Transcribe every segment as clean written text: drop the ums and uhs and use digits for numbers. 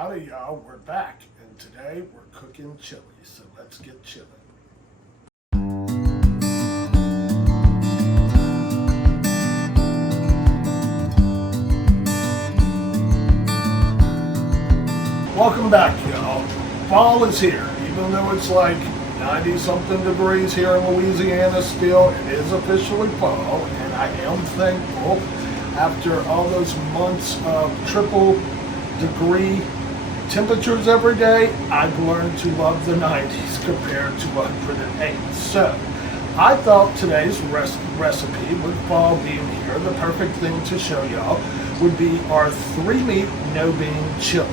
Howdy y'all, we're back and today we're cooking chili, so let's get chili. Welcome back y'all. Fall is here, even though it's like 90 something degrees here in Louisiana still, it is officially fall and I am thankful after all those months of triple degree temperatures every day, I've learned to love the 90s compared to 108. So I thought today's recipe, with fall being here, the perfect thing to show y'all would be our 3-meat no-bean chili.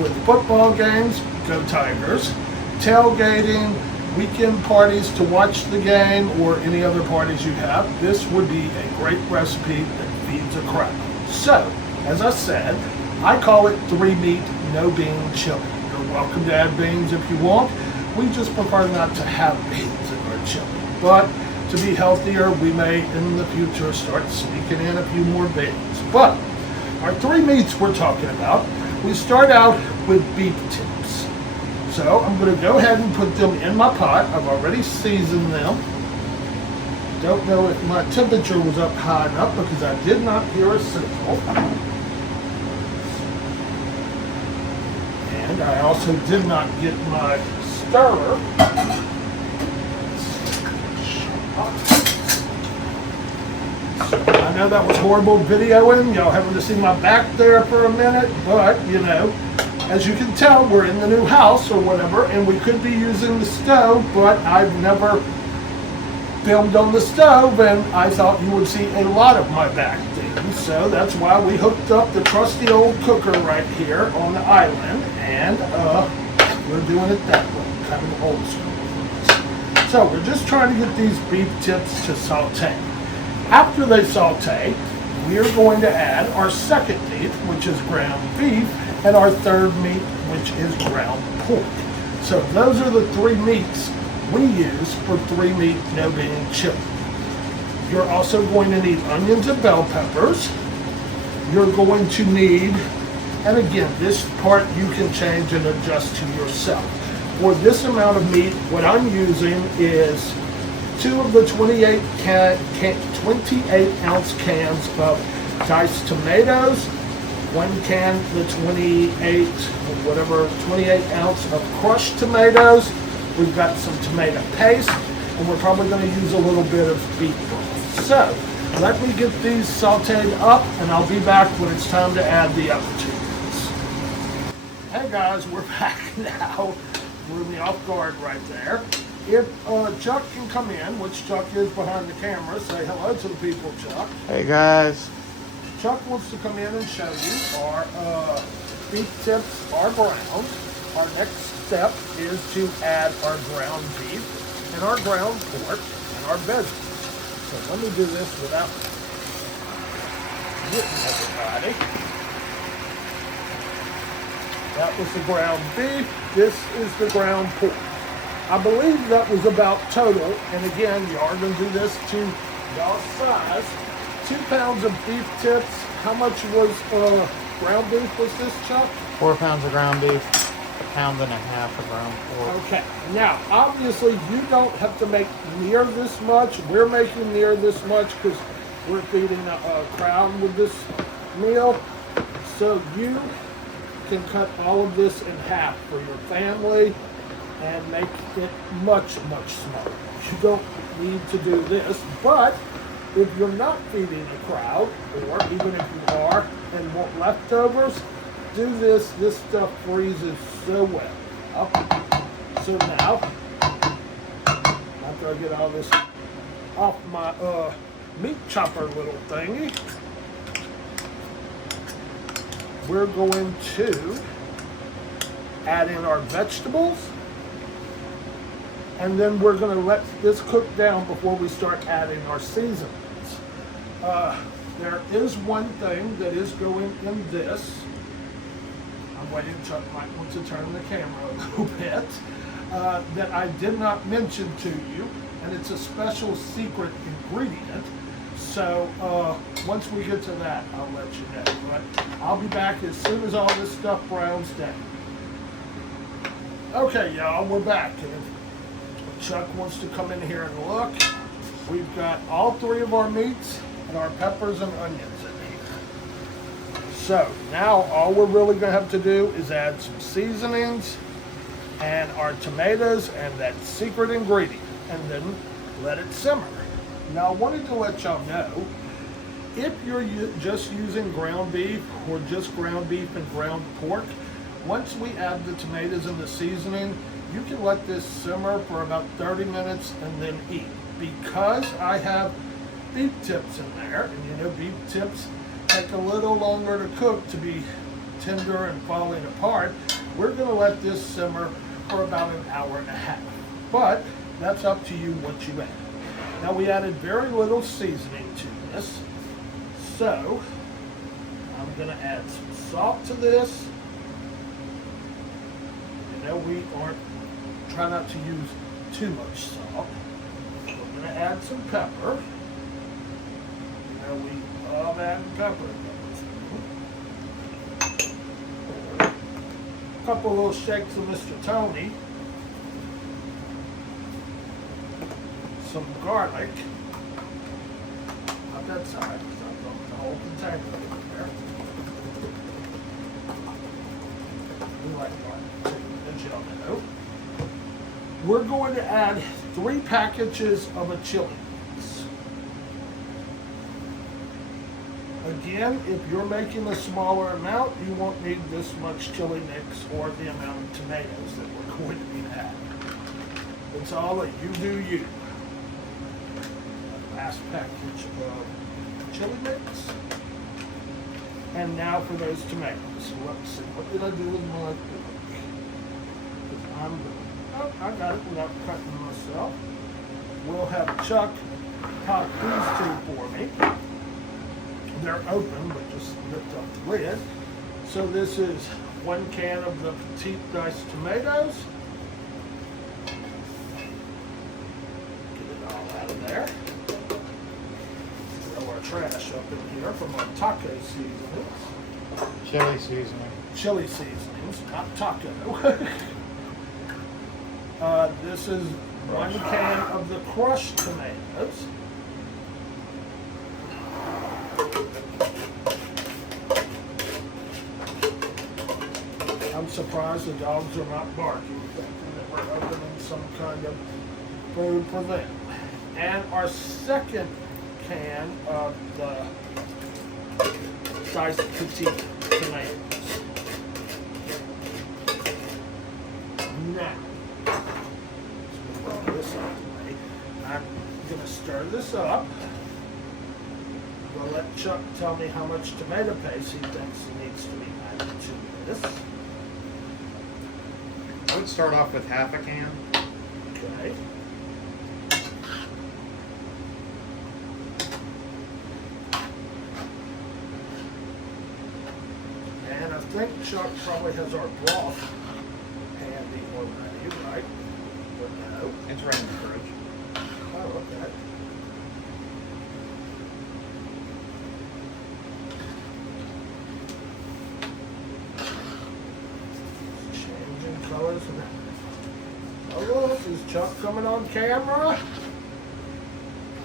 With football games, go Tigers, tailgating, weekend parties to watch the game, or any other parties you have, this would be a great recipe that feeds a crowd. So, as I said, I call it 3-meat no-bean chili. You're welcome to add beans if you want. We just prefer not to have beans in our chili. But to be healthier, we may in the future start sneaking in a few more beans. But our 3 meats we're talking about, we start out with beef tips. So I'm going to go ahead and put them in my pot. I've already seasoned them. Don't know if my temperature was up high enough because I did not hear a sizzle. And I also did not get my stirrer. I know that was horrible videoing, y'all having to see my back there for a minute, but you know, as you can tell, we're in the new house or whatever, and we could be using the stove, but I've never filmed on the stove, and I thought you would see a lot of my back then. So that's why we hooked up the trusty old cooker right here on the island, and we're doing it that way, kind of old school. So we're just trying to get these beef tips to saute. After they saute, we're going to add our second meat, which is ground beef, and our third meat, which is ground pork. So those are the 3 meats we use for 3-meat no-bean chili. You're also going to need onions and bell peppers. You're going to need, and again, this part you can change and adjust to yourself. For this amount of meat, what I'm using is 2 of the 28 ounce cans of diced tomatoes, 1 can, the 28 ounce of crushed tomatoes. We've got some tomato paste, and we're probably going to use a little bit of beef broth. So, let me get these sauteed up, and I'll be back when it's time to add the other 2 meats. Hey guys, we're back now. We're in the off guard right there. If Chuck can come in, which Chuck is behind the camera, say hello to the people, Chuck. Hey guys. Chuck wants to come in and show you our beef tips are browned. Our next step is to add our ground beef and our ground pork and our vegetables. So let me do this without hitting everybody. That was the ground beef. This is the ground pork. I believe that was about total, and again, you are going to do this to y'all's size. 2 pounds of beef tips. How much was ground beef was this, Chuck? 4 pounds of ground beef, 1.5 pounds of ground pork. Okay. Now, obviously, you don't have to make near this much. We're making near this much because we're feeding a crowd with this meal. So you can cut all of this in half for your family and make it much, much smaller. You don't need to do this, but if you're not feeding a crowd, or even if you are and want leftovers, do this. This stuff freezes so well. So now, after I get all this off my meat chopper little thingy, we're going to add in our vegetables, and then we're going to let this cook down before we start adding our seasonings. There is one thing that is going in this. I'm waiting, Chuck might want to turn the camera a little bit, that I did not mention to you, and it's a special secret ingredient. So once we get to that, I'll let you know. But I'll be back as soon as all this stuff browns down. Okay, y'all, we're back. And if Chuck wants to come in here and look, we've got all three of our meats and our peppers and onions in here. So now all we're really going to have to do is add some seasonings and our tomatoes and that secret ingredient, and then let it simmer. Now I wanted to let y'all know, if you're just using ground beef or just ground beef and ground pork, once we add the tomatoes and the seasoning, you can let this simmer for about 30 minutes and then eat. Because I have beef tips in there, and you know beef tips take a little longer to cook to be tender and falling apart, we're going to let this simmer for about an hour and a half. But that's up to you what you add. Now we added very little seasoning to this, so I'm going to add some salt to this. You know we try not to use too much salt. We're going to add some pepper. You know we love adding pepper. A couple little shakes of Mr. Tony. Some garlic. Not that side, because I'm dumping the whole container over there. We like garlic too, as y'all know. We're going to add 3 packages of a chili mix. Again, if you're making a smaller amount, you won't need this much chili mix or the amount of tomatoes that we're going to be adding. It's all that you do you. Last package of chili mix. And now for those tomatoes. So let's see, what did I do with my oh, I got it without cutting myself. We'll have Chuck pop these 2 for me. They're open, but just lift up the lid. So this is 1 can of the petite diced tomatoes. Get it all out of there. Throw our trash up in here from our taco seasonings. Chili seasoning. Chili seasonings, not taco. This is 1 can of the crushed tomatoes. I'm surprised the dogs are not barking, thinking that we're opening some kind of food for them. And our 2nd can of the diced petite tomatoes. Now, let's move all this out of the way. I'm going to stir this up. I'm going to let Chuck tell me how much tomato paste he thinks needs to be added to this. I would start off with half a can. Okay. And I think Chuck probably has our broth handy already, right? Or no? It's right in the fridge. Oh, okay. Changing colors and everything. Oh, look, is Chuck coming on camera? I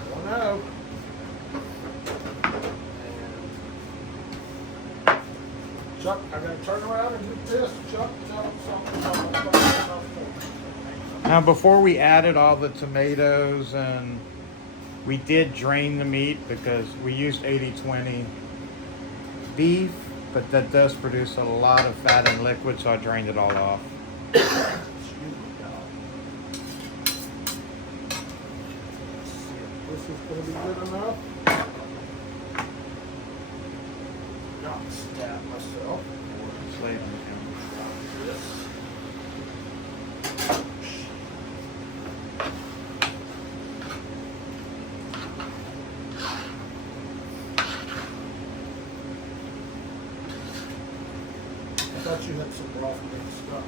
don't know. Chuck, I gotta turn around and do this. Chuck, tell him something. Now, before we added all the tomatoes, and we did drain the meat because we used 80/20 beef, but that does produce a lot of fat and liquid, so I drained it all off. Excuse me, y'all. Let's see if this is gonna be good enough. Not stab myself. Just leave them. This. I thought you had some broth mixed up.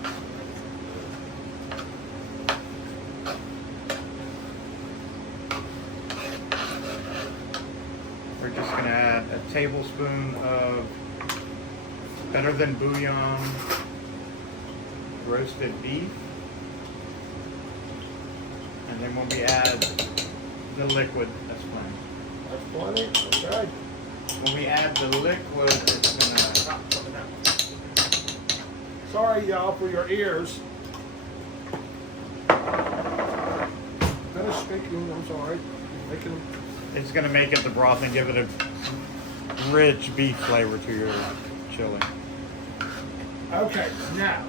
tablespoon of Better Than Bouillon roasted beef. And then when we add the liquid, that's fine. That's plenty. Okay. When we add the liquid, it's gonna. Sorry, y'all, for your ears. Finish speaking. I'm sorry. Making. It's gonna make it the broth and give it a rich beef flavor to your chili. Okay, now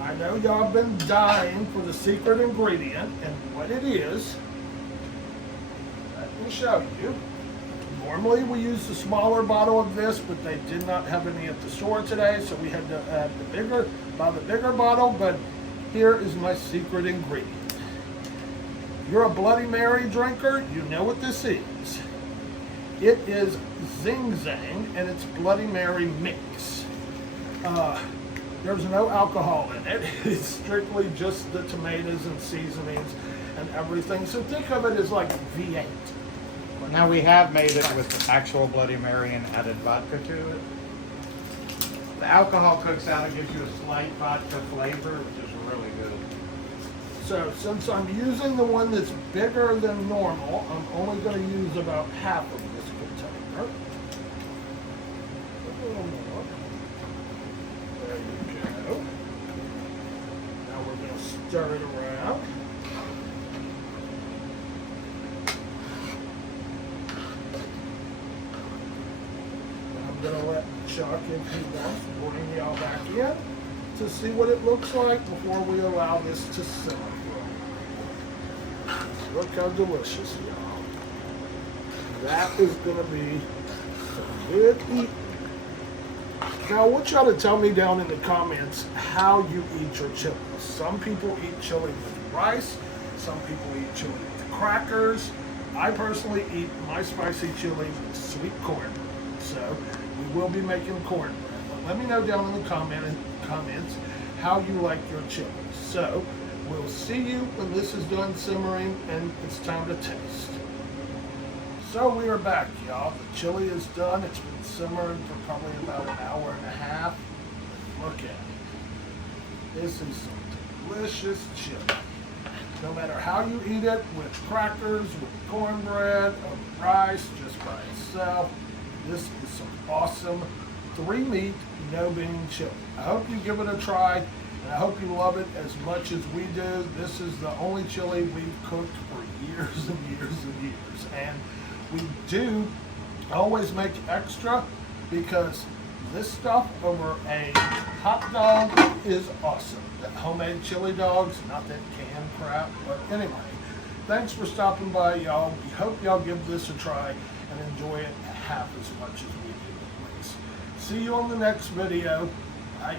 I know y'all been dying for the secret ingredient, and what it is. Let me show you. Normally we use the smaller bottle of this, but they did not have any at the store today, so we had to add buy the bigger bottle, but here is my secret ingredient. You're a Bloody Mary drinker, you know what this is. It is Zing Zang, and it's Bloody Mary mix. There's no alcohol in it. It's strictly just the tomatoes and seasonings and everything. So think of it as like V8. Now we have made it with actual Bloody Mary and added vodka to it. The alcohol cooks out and gives you a slight vodka flavor, which is really good. So since I'm using the one that's bigger than normal, I'm only going to use about half of this container. A little more. There you go. Now we're going to stir it around. I'm going to let Chuck, if he wants, bring y'all back in to see what it looks like before we allow this to simmer. Look how delicious, y'all. That is going to be some good eating. Now, I want y'all to tell me down in the comments how you eat your chili. Some people eat chili with rice. Some people eat chili with crackers. I personally eat my spicy chili with sweet cornbread. So, we will be making cornbread. But let me know down in the comments how you like your chili. So, we'll see you when this is done simmering and it's time to taste. So we are back, y'all. The chili is done. It's been simmering for probably about an hour and a half. Look at it. This is some delicious chili. No matter how you eat it, with crackers, with cornbread, or rice, just by itself, this is some awesome 3-meat, no-bean chili. I hope you give it a try. And I hope you love it as much as we do. This is the only chili we've cooked for years and years and years. And we do always make extra because this stuff over a hot dog is awesome. That homemade chili dogs, not that canned crap. But anyway, thanks for stopping by, y'all. We hope y'all give this a try and enjoy it half as much as we do. See you on the next video. Bye.